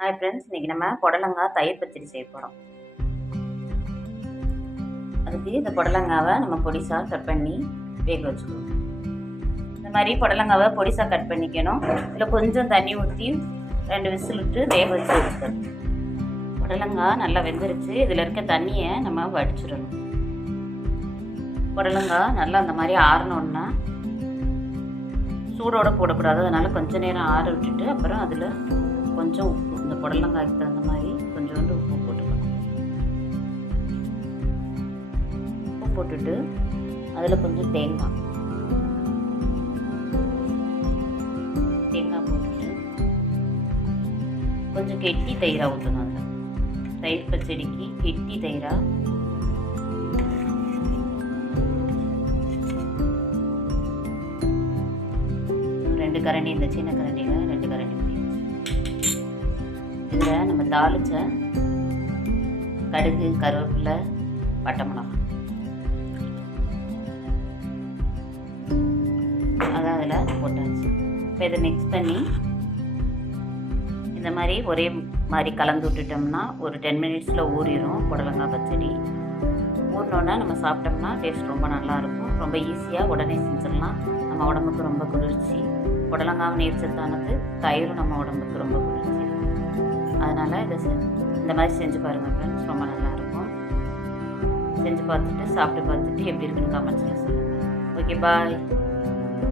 Hi friends இன்றைக்கி நம்ம புடலங்காய் தயிர் பச்சடி செய்ய போகிறோம் அதுக்கு இந்த புடலங்காவை நம்ம பொடிசாக கட் பண்ணி வேக வச்சுக்கணும். இந்த மாதிரி புடலங்காவை பொடிசாக கட் பண்ணிக்கணும். இதில் கொஞ்சம் தண்ணி ஊற்றி ரெண்டு விசில் விட்டு வேக வச்சு வச்சுக்கணும் புடலங்காய் நல்லா வெந்துருச்சு. இதில் இருக்க தண்ணியை நம்ம வடிச்சிடணும். புடலங்காய் நல்லா அந்த மாதிரி ஆறணுன்னா சூடோடு போடக்கூடாது. அதனால் கொஞ்சம் நேரம் ஆற விட்டுட்டு அப்புறம் அதில் கொஞ்சம் உப்பு இந்த புடலங்காய்க்கு தகுந்த மாதிரி கொஞ்சோண்டு உப்பு போட்டுக்கணும். உப்பு போட்டுட்டு அதில் கொஞ்சம் தேங்காய். தேங்காய் போட்டுட்டு கொஞ்சம் கெட்டி தயிராக ஊற்றணும் அதில். தயிர் பச்சடிக்கு கெட்டி தயிராக ரெண்டு கரண்டி இந்த சின்ன கரண்டியில் ரெண்டு கரண்டி. இதில் கடுகு கருவேப்பிலை பட்டை மிளகாய். அதை அதில் போட்டாச்சு. இப்போ இதை மிக்ஸ் பண்ணி இந்த மாதிரி ஒரே மாதிரி கலந்து விட்டுட்டோம்னா ஒரு டென் மினிட்ஸில் ஊறிடும் புடலங்காய் பச்சடி. ஊறினோன்னா நம்ம சாப்பிட்டோம்னா டேஸ்ட் ரொம்ப நல்லாயிருக்கும் ரொம்ப ஈஸியாக உடனே செஞ்சிடலாம். நம்ம உடம்புக்கு ரொம்ப குளிர்ச்சி. புடலங்காவும் நீர் சத்தானது தயிரும் நம்ம உடம்புக்கு ரொம்ப குளிர்ச்சி. அதனால் இதை செ இந்த மாதிரி செஞ்சு பாருங்கள் ஃப்ரெண்ட்ஸ் ரொம்ப நல்லாயிருக்கும். செஞ்சு பார்த்துட்டு சாப்பிட்டு பார்த்துட்டு எப்படி இருக்குன்னு கமெண்ட்ஸில் சொல்லுங்கள் ஓகே பாய்